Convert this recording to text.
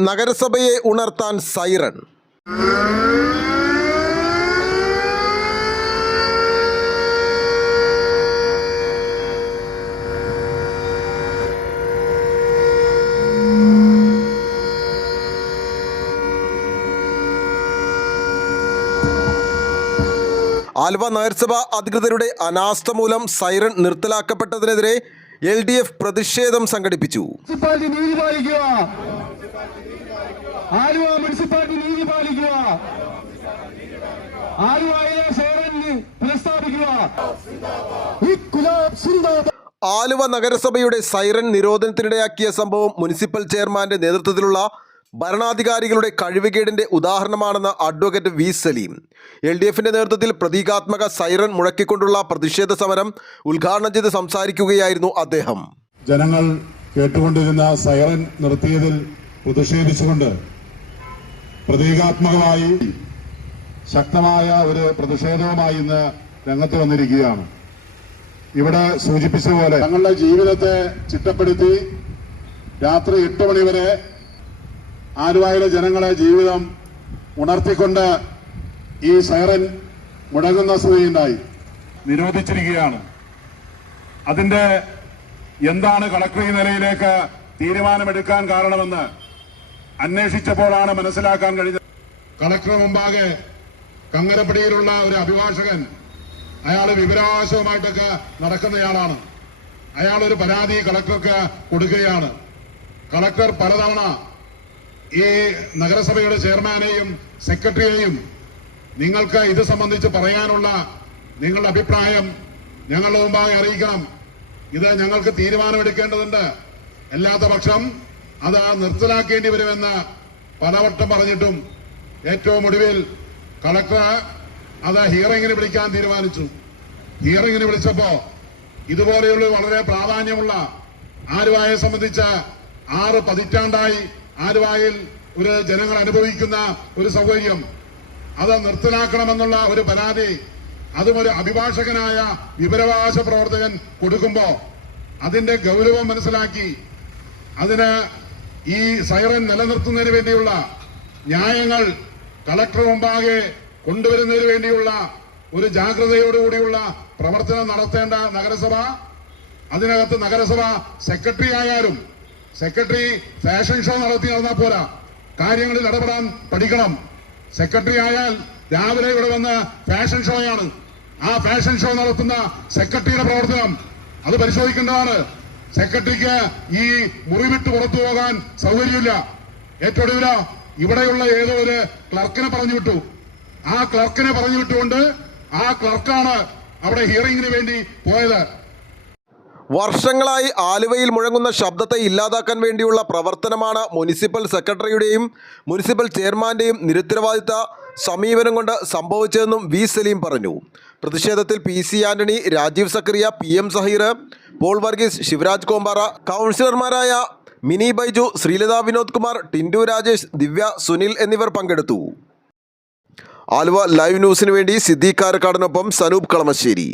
നഗരസഭയെ ഉണർത്താൻ സൈറൺ ആലുവ നഗരസഭ അധികൃതരുടെ അനാസ്ഥ മൂലം സൈറൺ നിർത്തലാക്കപ്പെട്ടതിനെതിരെ എൽ ഡി എഫ് പ്രതിഷേധം സംഘടിപ്പിച്ചു. ആലുവ മുനിസിപ്പാലിറ്റി നീതി പാലിക്കുക. ആലുവയിലെ സേവൻ പുനഃസ്ഥാപിക്കുക. ആലുവ നഗരസഭയുടെ സൈറൻ നിരോധനത്തിനിടയാക്കിയ സംഭവം മുനിസിപ്പൽ ചെയർമാന്റെ നേതൃത്വത്തിലുള്ള ഭരണാധികാരികളുടെ കഴിവുകേടിന്റെ ഉദാഹരണമാണെന്ന് advocate V Saleem. L D എഫിന്റെ നേതൃത്വത്തിൽ പ്രതീകാത്മക സൈറൻ മുഴക്കിക്കൊണ്ടുള്ള പ്രതിഷേധ സമരം ഉദ്ഘാടനം ചെയ്ത് സംസാരിക്കുകയായിരുന്നു അദ്ദേഹം. ജനങ്ങൾ കേട്ടുകൊണ്ടിരുന്ന സൈറൻ നിർത്തിയതിൽ പ്രതിഷേധിച്ചുകൊണ്ട് പ്രതീകാത്മകമായി ശക്തമായ ഒരു പ്രതിഷേധവുമായി ഇന്ന് രംഗത്ത് വന്നിരിക്കുകയാണ്. ഇവിടെ സൂചിപ്പിച്ച പോലെ തങ്ങളുടെ ജീവിതത്തെ ചിട്ടപ്പെടുത്തി രാത്രി എട്ട് മണിവരെ ആലുവായിലെ ജനങ്ങളെ ജീവിതം ഉണർത്തിക്കൊണ്ട് ഈ സൈറൻ മുടങ്ങുന്ന സ്ഥിതിയുണ്ടായി. നിരോധിച്ചിരിക്കുകയാണ്. അതിന്റെ എന്താണ് കളക്ടർ ഈ നിലയിലേക്ക് തീരുമാനമെടുക്കാൻ കാരണമെന്ന് അന്വേഷിച്ചപ്പോഴാണ് മനസ്സിലാക്കാൻ കഴിഞ്ഞത്. കളക്ടർ മുമ്പാകെ കങ്ങരപ്പടിയിലുള്ള ഒരു അഭിഭാഷകൻ അയാൾ വിവരാവകാശവുമായിട്ടൊക്കെ നടക്കുന്നയാളാണ്. അയാൾ ഒരു പരാതി കളക്ടർക്ക് കൊടുക്കുകയാണ്. കളക്ടർ പലതവണ ഈ നഗരസഭയുടെ ചെയർമാനെയും സെക്രട്ടറിയെയും നിങ്ങൾക്ക് ഇത് സംബന്ധിച്ച് പറയാനുള്ള നിങ്ങളുടെ അഭിപ്രായം ഞങ്ങളുടെ മുമ്പാകെ അറിയിക്കണം. ഇത് ഞങ്ങൾക്ക് തീരുമാനമെടുക്കേണ്ടതുണ്ട്. അല്ലാത്ത പക്ഷം അത് ആ നിർത്തലാക്കേണ്ടി വരുമെന്ന് പലവട്ടം പറഞ്ഞിട്ടും ഏറ്റവും ഒടുവിൽ കളക്ടർ അത് ഹിയറിംഗിന് വിളിക്കാൻ തീരുമാനിച്ചു. ഹിയറിംഗിന് വിളിച്ചപ്പോ ഇതുപോലെയുള്ള വളരെ പ്രാധാന്യമുള്ള ആരുവായെ സംബന്ധിച്ച് ആറ് പതിറ്റാണ്ടായി ആരുവായിൽ ഒരു ജനങ്ങൾ അനുഭവിക്കുന്ന ഒരു സൗകര്യം. അത് നിർത്തലാക്കണമെന്നുള്ള ഒരു പരാതി അതും ഒരു അഭിഭാഷകനായ വിവരാവകാശ പ്രവർത്തകൻ കൊടുക്കുമ്പോ അതിന്റെ ഗൗരവം മനസ്സിലാക്കി അതിന് ഈ സൈറൻ നിലനിർത്തുന്നതിന് വേണ്ടിയുള്ള ന്യായങ്ങൾ കളക്ടർ മുമ്പാകെ കൊണ്ടുവരുന്നതിന് വേണ്ടിയുള്ള ഒരു ജാഗ്രതയോടുകൂടിയുള്ള പ്രവർത്തനം നടത്തേണ്ട നഗരസഭ അതിനകത്ത് നഗരസഭ സെക്രട്ടറി ആയാലും സെക്രട്ടറി ഫാഷൻ ഷോ നടത്തി നടന്നാൽ പോരാ. കാര്യങ്ങളിൽ ഇടപെടാൻ പഠിക്കണം. സെക്രട്ടറി ആയാൽ രാവിലെ ഇവിടെ വന്ന് ഫാഷൻ ഷോയാണ്. ആ ഫാഷൻ ഷോ നടത്തുന്ന സെക്രട്ടറിയുടെ പ്രവർത്തനം അത് പരിശോധിക്കേണ്ടതാണ്. സെക്രട്ടറിക്ക് ഈ മുറി വിട്ട് പുറത്തു പോകാൻ സൗകര്യമില്ല. ഏറ്റവും ഒടുവില ഇവിടെയുള്ള ഏതോ ഒരു ക്ലർക്കിനെ പറഞ്ഞു വിട്ടു. ആ ക്ലർക്കിനെ പറഞ്ഞു വിട്ടുകൊണ്ട് ആ ക്ലർക്കാണ് അവിടെ ഹിയറിംഗിന് വേണ്ടി പോയത്. വർഷങ്ങളായി ആലുവയിൽ മുഴങ്ങുന്ന ശബ്ദത്തെ ഇല്ലാതാക്കാൻ വേണ്ടിയുള്ള പ്രവർത്തനമാണ് മുനിസിപ്പൽ സെക്രട്ടറിയുടെയും മുനിസിപ്പൽ ചെയർമാന്റെയും നിരുത്തരവാദിത്ത സമീപനം കൊണ്ട് സംഭവിച്ചതെന്നും വി. സലീം പറഞ്ഞു. പ്രതിഷേധത്തിൽ P C Antony Rajeev Sakkariya P M Saheer Paul Varghese Sivaraj Kompara കൗൺസിലർമാരായ മിനി ബൈജു ശ്രീലത വിനോദ് കുമാർ ടിൻഡു രാജേഷ് ദിവ്യ സുനിൽ എന്നിവർ പങ്കെടുത്തു. ആലുവ ലൈവ് ന്യൂസിനു വേണ്ടി സിദ്ദീഖ് കാരക്കാടിനൊപ്പം സനൂപ് കളമശ്ശേരി.